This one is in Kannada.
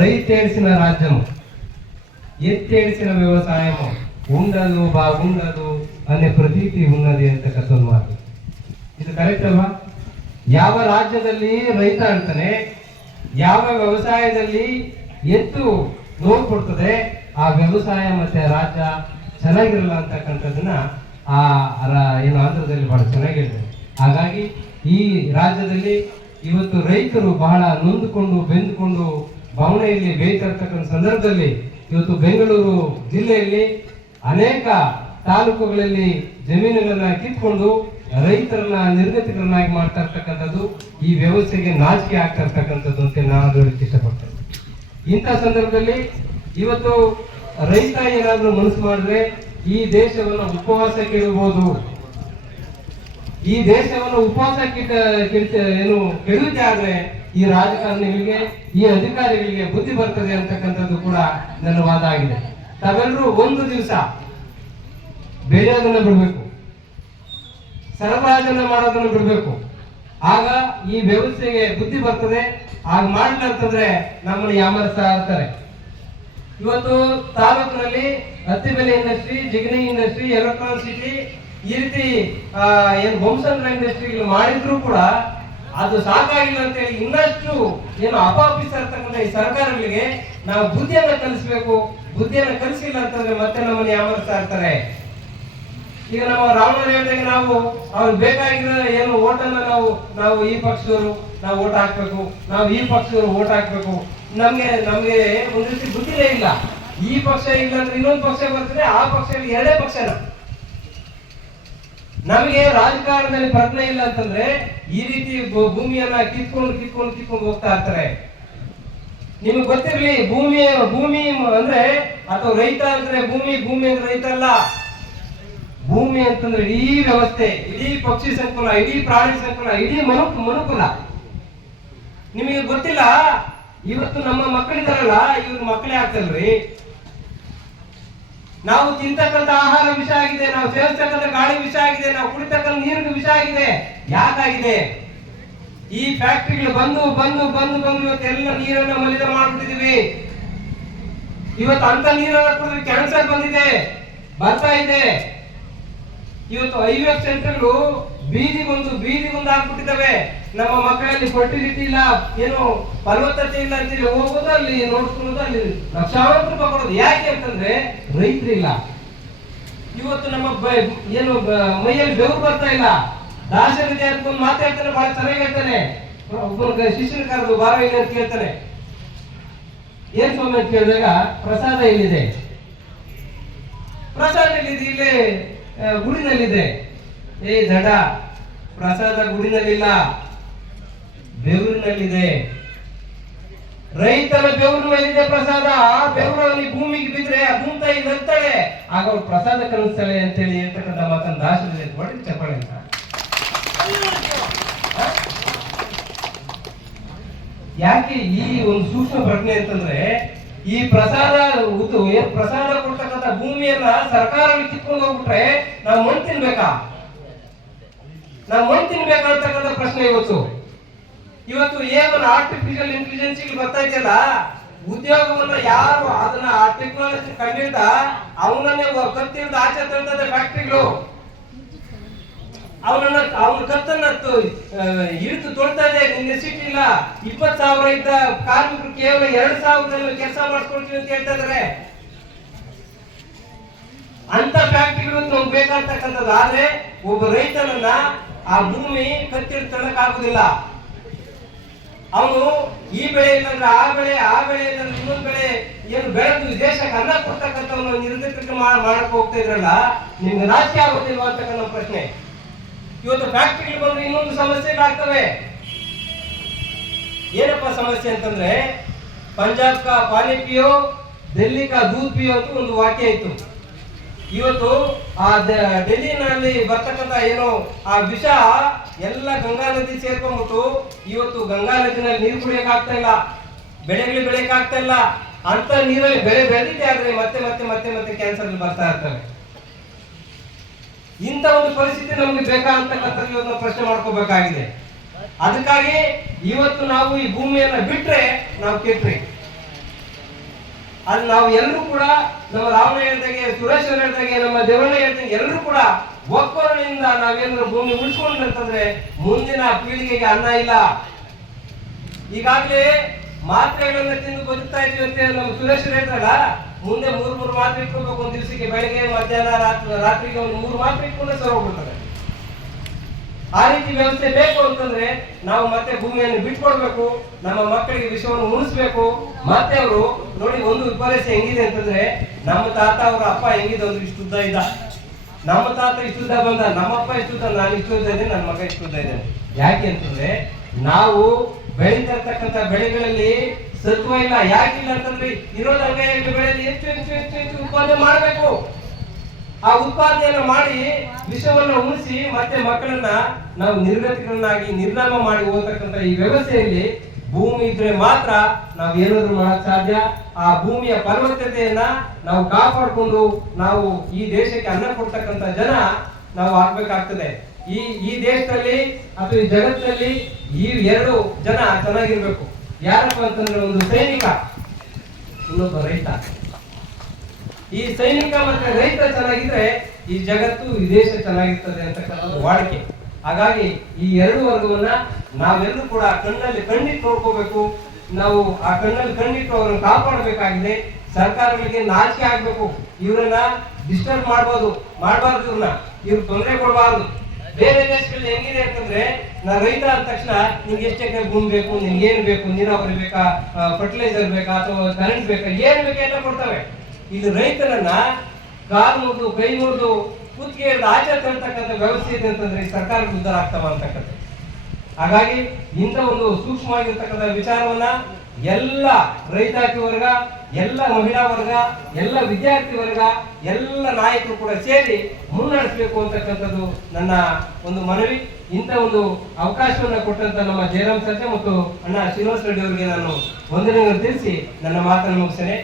రైతేడిసిన రాజ్యము ఎత్తేడిసిన వ్యవసాయము ఉండదు బాగుండదు అనే ప్రతీతి ఉన్నది ಅಂತ ಕಥನ್ ಮಾತು ಇದು ಕರೆಕ್ಟ್ ಅಲ್ವಾ? ಯಾವ ರಾಜ್ಯದಲ್ಲಿ ರೈತ ಅಂತಾನೆ, ಯಾವ ವ್ಯವಸಾಯದಲ್ಲಿ ಎತ್ತು ನೋವು ಕೊಡ್ತದೆ, ಆ ವ್ಯವಸಾಯ ಮತ್ತೆ ರಾಜ್ಯ ಚೆನ್ನಾಗಿರಲ್ಲ ಅಂತಕ್ಕಂಥದ್ದನ್ನ ಆ ಏನು ಆಂಧ್ರದಲ್ಲಿ ಬಹಳ ಚೆನ್ನಾಗಿರ್ತದೆ ಹಾಗಾಗಿ ಈ ರಾಜ್ಯದಲ್ಲಿ ಇವತ್ತು ರೈತರು ಬಹಳ ನೊಂದುಕೊಂಡು ಬೆಂದುಕೊಂಡು ಬವಣೆಯಲ್ಲಿ ಬೇಯ್ತಿರ್ತಕ್ಕಂಥ ಸಂದರ್ಭದಲ್ಲಿ ಇವತ್ತು ಬೆಂಗಳೂರು ಜಿಲ್ಲೆಯಲ್ಲಿ ಅನೇಕ ತಾಲೂಕುಗಳಲ್ಲಿ ಜಮೀನುಗಳನ್ನ ಕಿತ್ಕೊಂಡು ರೈತರನ್ನ ನಿರ್ಗತಿಕರನ್ನಾಗಿ ಮಾಡ್ತಾ ಇರ್ತಕ್ಕಂಥದ್ದು ಈ ವ್ಯವಸ್ಥೆಗೆ ನಾಚಿಕೆ ಆಗ್ತಾ ಇರ್ತಕ್ಕಂಥದ್ದು ಅಂತ ನಾನು ಹೇಳಕ್ಕೆ ಇಷ್ಟಪಡ್ತೇನೆ ಇಂಥ ಸಂದರ್ಭದಲ್ಲಿ ಇವತ್ತು ರೈತ ಏನಾದರೂ ಮನಸ್ಸು ಮಾಡಿದ್ರೆ ಈ ದೇಶವನ್ನು ಉಪವಾಸಕ್ಕೆ ಇಡಬಹುದು ಈ ದೇಶವನ್ನು ಉಪವಾಸ ಏನು ಕೆಡುತ್ತೆ ಆದ್ರೆ ಈ ರಾಜಕಾರಣಿಗಳಿಗೆ, ಈ ಅಧಿಕಾರಿಗಳಿಗೆ ಬುದ್ಧಿ ಬರ್ತದೆ ಅಂತಕ್ಕಂಥದ್ದು ಕೂಡ ನನ್ನ ವಾದ ಆಗಿದೆ ತಾವೆಲ್ಲರೂ ಒಂದು ದಿವಸ ಬೆಳೆಯೋದನ್ನ ಬಿಡಬೇಕು. ಸರಬರಾಜನ್ನ ಮಾಡೋದನ್ನ ಬಿಡಬೇಕು. ಆಗ ಈ ವ್ಯವಸ್ಥೆಗೆ ಬುದ್ಧಿ ಬರ್ತದೆ, ಆಗ ಮಾಡಿಲ್ಲ ಅಂತಂದ್ರೆ ನಮ್ಮನ್ನು ಯಾಮರಿಸ್ತಾ ಇರ್ತಾರೆ. ಇವತ್ತು ತಾಲೂಕಿನಲ್ಲಿ ಹತ್ತಿ ಬೆಲೆ industry Jigani industry electronic city ಈ ರೀತಿ ಏನು ಬೊಂಸಂದ್ರ ಇಂಡಸ್ಟ್ರಿಗಳು ಮಾಡಿದ್ರು ಕೂಡ ಅದು ಸಾಕಾಗಿಲ್ಲ ಅಂತ ಹೇಳಿ ಇನ್ನಷ್ಟು ಏನು ಅಪಾಪಿಸ್ತಾ ಈ ಸರ್ಕಾರಗಳಿಗೆ ನಾವು ಬುದ್ಧಿಯನ್ನು ಕಲಿಸ್ಬೇಕು. ಬುದ್ಧಿಯನ್ನ ಕಲಿಸಿಲ್ಲ ಅಂತಂದ್ರೆ ಮತ್ತೆ ನಮ್ಮನ್ನು ಯಾಮರಿಸ್ತಾ ಇರ್ತಾರೆ. ಈಗ ನಮ್ಮ ರಾಮನ ಹೇಳಿದಾಗ ನಾವು ಅವ್ರಿಗೆ ಬೇಕಾಗಿರೋ ಏನು ಓಟನ್ನ ನಾವು ನಾವು ಈ ಪಕ್ಷದವರು ನಾವು ಓಟ್ ಹಾಕ್ಬೇಕು. ನಾವು ಈ ಪಕ್ಷದವರು ಓಟ್ ಹಾಕ್ಬೇಕು. ನಮ್ಗೆ ನಮ್ಗೆ ಒಂದ್ ರೀತಿ ಬುದ್ಧಿನೇ ಇಲ್ಲ. ಈ ಪಕ್ಷ ಇಲ್ಲ ಅಂದ್ರೆ ಇನ್ನೊಂದು ಪಕ್ಷ ಬರ್ತದೆ, ಆ ಪಕ್ಷದಲ್ಲಿ ಎರಡೇ ಪಕ್ಷನ ನಮಗೆ ರಾಜಕಾರಣದಲ್ಲಿ ಪ್ರಜ್ಞೆ ಇಲ್ಲ ಅಂತಂದ್ರೆ ಈ ರೀತಿ ಭೂಮಿಯನ್ನ ಕಿತ್ಕೊಂಡು ಕಿತ್ಕೊಂಡು ಕಿತ್ಕೊಂಡು ಹೋಗ್ತಾ ಇರ್ತಾರೆ. ನಿಮ್ಗೆ ಗೊತ್ತಿರ್ಲಿ, ಭೂಮಿ ಭೂಮಿ ಅಂದ್ರೆ ಅಥವಾ ರೈತ ಅಂದ್ರೆ ಭೂಮಿ ಭೂಮಿ ಅಂದ್ರೆ ರೈತ ಅಲ್ಲ. ಭೂಮಿ ಅಂತಂದ್ರೆ ಇಡೀ ವ್ಯವಸ್ಥೆ, ಇಡೀ ಪಕ್ಷಿ ಸಂಕುಲ, ಇಡೀ ಪ್ರಾಣಿ ಸಂಕುಲ, ಇಡೀ ಮನು ಮನುಕುಲ. ನಿಮಗೆ ಗೊತ್ತಿಲ್ಲ, ಇವತ್ತು ನಮ್ಮ ಮಕ್ಕಳಿದಾರಲ್ಲ, ಇವ್ರ ಮಕ್ಕಳೇ ಆಗ್ತಲ್ರಿ. ನಾವು ತಿಂತಕ್ಕಂಥ ಆಹಾರ ವಿಷ ಆಗಿದೆ, ನಾವು ಸೇವಿಸ್ತಕ್ಕಂಥ ಗಾಳಿ ವಿಷ ಆಗಿದೆ, ನಾವು ಕುಡಿತಕ್ಕಂಥ ನೀರಿನ ವಿಷ ಆಗಿದೆ, ಯಾಕಾಗಿದೆ? ಈ ಫ್ಯಾಕ್ಟ್ರಿಗಳು ಬಂದು ಬಂದು ಬಂದು ಬಂದು ಇವತ್ತೆಲ್ಲ ನೀರನ್ನ ಮಲಿನ ಮಾಡ್ಬಿಟ್ಟಿದೀವಿ. ಇವತ್ತು ಅಂತ ನೀರನ್ನ ಕುಡಿದ್ರೆ ಕ್ಯಾನ್ಸರ್ ಬಂದಿದೆ, ಬರ್ತಾ ಇದೆ. ಇವತ್ತು ಐ ಎಫ್ ಸೆಂಟರ್ಗಳು ಬೀದಿಗೊಂದು ಬೀದಿಗೊಂದು ಆಗ್ಬಿಟ್ಟಿದ್ದಾವೆ ನಮ್ಮ ಮಕ್ಕಳಲ್ಲಿ ಫರ್ಟಿಲಿಟಿ ಇಲ್ಲ, ಏನು ಫಲವತ್ತತೆ ಇಲ್ಲ ಅಂತೇಳಿ ಹೋಗೋದು ಅಲ್ಲಿ, ನೋಡ್ಕೊಳ್ಳೋದು ಅಲ್ಲಿ, ಲಕ್ಷಾಂತರ ರೂಪಾಯಿ ಕೊಡೋದು. ಯಾಕೆ ಅಂತಂದ್ರೆ ರೈತರಿಲ್ಲ. ಇವತ್ತು ನಮ್ಮ ಏನು ಮೈಯಲ್ಲಿ ಬೆವರು ಬರ್ತಾ ಇಲ್ಲ. ದಾಸರ ಒಂದು ಮಾತಾಡ್ತಾನೆ ಬಹಳ ಚೆನ್ನಾಗಿ ಹೇಳ್ತಾನೆ. ಒಬ್ಬರು ಶಿಷ್ಯನ ಕರೆದು ಬಾರ ಇಲ್ಲ ಅಂತ ಕೇಳ್ತಾನೆ ಏನ್ ಸ್ವಾಮಿ ಅಂತ ಕೇಳಿದಾಗ, ಪ್ರಸಾದ ಇಲ್ಲಿದೆ ಪ್ರಸಾದ ಇಲ್ಲಿದೆ ಇಲ್ಲಿ ಗುಡಿನಲ್ಲಿದೆ. ಏ ಜಡ ಪ್ರಸಾದ ಗುಡಿನಲ್ಲಿಲ್ಲ. ಬೆವರಿನಲ್ಲಿದೆ. ರೈತರ ಬೆವರು ಮೇಲಿದೆ ಪ್ರಸಾದ. ಆ ಬೆವರಲ್ಲಿ ಭೂಮಿಗೆ ಬಿದ್ರೆ ಆ ಭೂತಾಯಿ ನಗ್ತಾಳೆ. ಆಗ ಅವ್ರು ಪ್ರಸಾದ ಕಲಿಸ್ತಾಳೆ ಅಂತೇಳಿ ಹೇಳ್ತಕ್ಕಂಥ ಮಾತನ್ನ ದಾಸರಲ್ಲಿ ಮಾಡಿ ಚಪ್ಪಾಳೆ ಅಂತ. ಯಾಕೆ ಈ ಒಂದು ಸೂಕ್ಷ್ಮ ಪ್ರಜ್ಞೆ ಅಂತಂದ್ರೆ, ಈ ಪ್ರಸಾದ ಪ್ರಸಾದ ಕೊಡ್ತಕ್ಕಂಥ ಭೂಮಿಯನ್ನ ಸರ್ಕಾರ ಕಿತ್ಕೊಂಡು ಹೋಗ್ಬಿಟ್ರೆ ನಾವು ಮಣ್ಣು ತಿನ್ಬೇಕಾ? ನಾವು ಮಣ್ಣು ತಿನ್ಬೇಕಂತಕ್ಕಂಥ ಪ್ರಶ್ನೆ ಇವತ್ತು. ಇವತ್ತು ಏನು ಆರ್ಟಿಫಿಷಿಯಲ್ ಇಂಟೆಲಿಜೆನ್ಸ್ ಬರ್ತಾ ಉದ್ಯೋಗವನ್ನ ಯಾರು ಅದನ್ನ ಆ ಟೆಕ್ನಾಲಜಿ ಕಂಡಿದ್ದ ಅವನನ್ನೇ ಕತ್ತಿಂದ ಆಚೆ ತಳ್ತದೆ ಫ್ಯಾಕ್ಟ್ರಿಗಳು ಅವನನ್ನ, ಅವನ ಕತ್ತನ್ನ ಹಿಡಿದು ತೊಳ್ತಾ ಇದೆ ನೆಸಿಟಿ ಇಲ್ಲ ಇಪ್ಪತ್ ಸಾವಿರ ಇದ್ದ ಕಾರ್ಮಿಕರು ಕೇವಲ ಎರಡ್ ಸಾವಿರದಲ್ಲಿ ಕೆಲಸ ಮಾಡಿಸ್ಕೊಳ್ತೀವಿ ಅಂತ ಹೇಳ್ತಾ ಇದಾರೆ. ಅಂತ ಫ್ಯಾಕ್ಟ್ರಿಗಳು ನಮ್ಗೆ ಬೇಕಾಗ್ತಕ್ಕಂಥದ್ದು. ಆದ್ರೆ ಒಬ್ಬ ರೈತನನ್ನ ಆ ಭೂಮಿ ಕತ್ತಿಡ್ ತಳ್ಳಕ್ ಅವನು ಈ ಬೆಳೆ ಇಲ್ಲಂದ್ರೆ ಆ ಬೆಳೆ ಆ ಬೆಳೆ ಇಲ್ಲಂದ್ರೆ ಇನ್ನೊಂದು ಬೆಳೆ ಏನು ಬೆಳೆದು ದೇಶಕ್ಕೆ ಅನ್ನ ಕೊಡ್ತಕ್ಕಂಥ ನಿರ್ದಿಷ್ಟ ಮಾಡಕ್ ಹೋಗ್ತಾ ಇದ್ರಲ್ಲ, ನಿಮ್ಗೆ ರಾಜಕೀಯ ಆಗೋದಿಲ್ವಾ ಅಂತಕ್ಕಂಥ ಪ್ರಶ್ನೆ. ಇವತ್ತು ಫ್ಯಾಕ್ಟ್ರಿಗಳು ಬಂದ್ರೆ ಇನ್ನೊಂದು ಸಮಸ್ಯೆಗಳಾಗ್ತವೆ ಏನಪ್ಪ ಸಮಸ್ಯೆ ಅಂತಂದ್ರೆ ಪಂಜಾಬ್ ಕಾ ಪಾನಿ ಪಿಯೋ ಡೆಲ್ಲಿ ಕಾ ದೂದ್ ಪಿಯೋ ಅಂತ ಒಂದು ವಾಕ್ಯ ಇತ್ತು. ಇವತ್ತು ಆ ಡೆಲ್ಲಿನಲ್ಲಿ ಬರ್ತಕ್ಕಂಥ ಏನು ಆ ವಿಷ ಎಲ್ಲ ಗಂಗಾ ನದಿ ಸೇರ್ಕೊಂಡ್ಬಿಟ್ಟು ಇವತ್ತು ಗಂಗಾ ನದಿನಲ್ಲಿ ನೀರು ಕುಡಿಯಕ್ ಆಗ್ತಾ ಇಲ್ಲ. ಬೆಳೆಗಳು ಬೆಳೆಯಕ್ ಆಗ್ತಾ ಇಲ್ಲ. ಅಂತ ನೀರಲ್ಲಿ ಬೆಳೆ ಬೆಳೆದಿದ್ದೆ ಆದ್ರೆ ಮತ್ತೆ ಮತ್ತೆ ಮತ್ತೆ ಮತ್ತೆ ಕ್ಯಾನ್ಸರ್ ಬರ್ತಾ ಇರ್ತವೆ ಇಂಥ ಒಂದು ಪರಿಸ್ಥಿತಿ ನಮ್ಗೆ ಬೇಕಾ ಅಂತಕ್ಕಂಥದ್ದು ಇವತ್ತು ಪ್ರಶ್ನೆ ಮಾಡ್ಕೋಬೇಕಾಗಿದೆ. ಅದಕ್ಕಾಗಿ ಇವತ್ತು ನಾವು ಈ ಭೂಮಿಯನ್ನ ಬಿಟ್ರೆ ನಾವು ಕೆಟ್ರಿ ಅಲ್ಲಿ ನಾವು ಎಲ್ಲರೂ ಕೂಡ ನಮ್ಮ ರಾಮನ ಹೇಳ್ತಾಗೆ ಸುರೇಶ್ ಹೇಳ್ತಾಗೆ ನಮ್ಮ ದೇವಣ್ಣ ಹೇಳ್ತಾಗೆ ಎಲ್ಲರೂ ಕೂಡ ಒಕ್ಕೊರಳಿಂದ ನಾವೇನಾದ್ರು ಭೂಮಿ ಉಳಿಸ್ಕೊಂಡ್ರಂತಂದ್ರೆ ಮುಂದಿನ ಪೀಳಿಗೆಗೆ ಅನ್ನ ಇಲ್ಲ. ಈಗಾಗಲೇ ಮಾತ್ರೆಗಳನ್ನ ತಿಂದು ಬದುಕ್ತಾ ಇದೀವಿ ಅಂತ ನಮ್ಮ ಸುರೇಶ್ ಹೇಳ್ತಾರಲ್ಲ ಮುಂದೆ ಮೂರು ಮೂರು ಮಾತ್ರೆ ಇಟ್ಕೋಬೇಕು ಒಂದು ದಿವಸಕ್ಕೆ ಬೆಳಗ್ಗೆ, ಮಧ್ಯಾಹ್ನ, ರಾತ್ರಿ, ರಾತ್ರಿಗೆ ಒಂದು ಮೂರು ಮಾತ್ರೆ ಇಟ್ಕೊಂಡ್ರೆ ಸರ್ ಹೋಗ್ಬಿಡ್ತಾರೆ. ಆ ರೀತಿ ವ್ಯವಸ್ಥೆ ಬೇಕು ಅಂತಂದ್ರೆ ನಾವು ಮತ್ತೆ ಭೂಮಿಯನ್ನು ಬಿಟ್ಕೊಡ್ಬೇಕು, ನಮ್ಮ ಮಕ್ಕಳಿಗೆ ವಿಷಯವನ್ನು ಉಳಿಸ್ಬೇಕು ಮತ್ತೆ ಅವರು ನೋಡಿ ಒಂದು ವಿಪರ್ಯಾಸ ಹೆಂಗಿದೆ ಅಂತಂದ್ರೆ, ನಮ್ಮ ತಾತ ಅವರ ಅಪ್ಪ ಹೆಂಗಿದೆ ಅಂದ್ರೆ ಇಷ್ಟುದ್ದ ಇದ್ದ. ನಮ್ಮ ತಾತ ಇಷ್ಟುದ್ದ ಬಂದ ನಮ್ಮಪ್ಪ ಇಷ್ಟುದ್ದ ನಾನು ಇಷ್ಟುದ್ದ ಇದ್ದೇನೆ, ನನ್ನ ಮಗ ಇಷ್ಟುದ್ದ ಇದ್ದೇನೆ. ಯಾಕೆ ಅಂತಂದ್ರೆ, ನಾವು ಬೆಳೀತಾ ಇರ್ತಕ್ಕಂಥ ಬೆಳೆಗಳಲ್ಲಿ ಸತ್ವ ಇಲ್ಲ. ಯಾಕಿಲ್ಲ ಅಂತಂದ್ರೆ ಇರೋದ್ರೆ ಬೆಳೆಯಲ್ಲಿ ಹೆಚ್ಚು ಹೆಚ್ಚು ಹೆಚ್ಚು ಹೆಚ್ಚು ಉತ್ಪಾದನೆ ಮಾಡಬೇಕು. ಆ ಉತ್ಪಾದನೆಯನ್ನ ಮಾಡಿ ವಿಷವನ್ನ ಉಳಿಸಿ ಮತ್ತೆ ಮಕ್ಕಳನ್ನ ನಾವು ನಿರ್ಗತಿಗಳನ್ನಾಗಿ ನಿರ್ನಾಮ ಮಾಡಿ ಹೋಗ್ತಕ್ಕಂಥ ಈ ವ್ಯವಸ್ಥೆಯಲ್ಲಿ ಭೂಮಿ ಇದ್ರೆ ಮಾತ್ರ ನಾವು ಏನಾದ್ರು ಮಾಡಕ್ ಸಾಧ್ಯ. ಆ ಭೂಮಿಯ ಫಲವತ್ತತೆಯನ್ನ ನಾವು ಕಾಪಾಡಿಕೊಂಡು ನಾವು ಈ ದೇಶಕ್ಕೆ ಅನ್ನ ಕೊಡ್ತಕ್ಕಂಥ ಜನ ನಾವು ಆಗ್ಬೇಕಾಗ್ತದೆ. ಈ ಈ ದೇಶದಲ್ಲಿ ಅಥವಾ ಈ ಜಗತ್ತಿನಲ್ಲಿ ಈ ಎರಡು ಜನ ಚೆನ್ನಾಗಿರ್ಬೇಕು. ಯಾರಪ್ಪ ಅಂತಂದ್ರೆ ಒಂದು ಸೈನಿಕ, ಇನ್ನೊಬ್ಬ ರೈತ. ಈ ಸೈನಿಕ ಮತ್ತೆ ರೈತ ಚೆನ್ನಾಗಿದ್ರೆ ಈ ಜಗತ್ತು, ಈ ದೇಶ ಚೆನ್ನಾಗಿರ್ತದೆ ಅಂತಕ್ಕಂಥ ವಾಡಿಕೆ. ಹಾಗಾಗಿ ಈ ಎರಡು ವರ್ಗವನ್ನ ನಾವೆಲ್ಲರೂ ಕೂಡ ಕಣ್ಣಲ್ಲಿ ಕಣ್ಣಿಟ್ಟು ನೋಡ್ಕೋಬೇಕು. ನಾವು ಆ ಕಣ್ಣಲ್ಲಿ ಕಣ್ಣಿಟ್ಟು ಅವರನ್ನು ಕಾಪಾಡಬೇಕಾಗಿದೆ. ಸರ್ಕಾರಗಳಿಗೆ ನಾಚಿಕೆ ಆಗ್ಬೇಕು. ಇವರನ್ನ ಡಿಸ್ಟರ್ಬ್ ಮಾಡ್ಬೋದು. ಮಾಡಬಾರ್ದು ಇವ್ರನ್ನ. ಇವ್ರು ತೊಂದರೆ ಕೊಡಬಾರ್ದು. ಬೇರೆ ದೇಶಗಳಲ್ಲಿ ಹೆಂಗಿದೆ ಅಂತಂದ್ರೆ, ನಾ ರೈತ ಅಂದ ತಕ್ಷಣ ನಿಮ್ಗೆ ಎಷ್ಟು ಎಕರೆ ಭೂಮಿ ಬೇಕು ನಿನ್ಗೆ ಏನು ಬೇಕು, ನೀರಾವರಿ ಬೇಕಾ ಫರ್ಟಿಲೈಸರ್ ಬೇಕಾ, ಅಥವಾ ಕರೆಂಟ್ ಬೇಕಾ, ಏನು ಬೇಕಾ ಎಲ್ಲ ಕೊಡ್ತವೆ. ಇದು ರೈತರನ್ನ ಕಾಲು ಮುರಿದು, ಕೈ ಮುರಿದು ಆಚೆ ತರತಕ್ಕಂಥ ವ್ಯವಸ್ಥೆ ಇದೆ ಅಂತಂದ್ರೆ ಸರ್ಕಾರಕ್ಕೆ ಉದ್ದಾರ ಆಗ್ತಾವ ಅಂತಕ್ಕಂಥ ಹಾಗಾಗಿ ಇಂಥ ಒಂದು ಸೂಕ್ಷ್ಮವಾಗಿರ್ತಕ್ಕಂಥ ವಿಚಾರವನ್ನ ಎಲ್ಲ ರೈತಾಪಿ ವರ್ಗ, ಎಲ್ಲ ಮಹಿಳಾ ವರ್ಗ, ಎಲ್ಲ ವಿದ್ಯಾರ್ಥಿ ವರ್ಗ, ಎಲ್ಲ ನಾಯಕರು ಕೂಡ ಸೇರಿ ಮುನ್ನಡೆಸಬೇಕು ಅಂತಕ್ಕಂಥದ್ದು ನನ್ನ ಒಂದು ಮನವಿ. ಇಂಥ ಒಂದು ಅವಕಾಶವನ್ನು ಕೊಟ್ಟಂತ ನಮ್ಮ ಜಯರಾಮ್ ಸರ್ಜೆ ಮತ್ತು ಅಣ್ಣ ಶ್ರೀನಿವಾಸ ರೆಡ್ಡಿ ಅವರಿಗೆ ನಾನು ವಂದನೆಗಳನ್ನು ತಿಳಿಸಿ ನನ್ನ ಮಾತನ್ನು ಮುಗಿಸ್ತೇನೆ.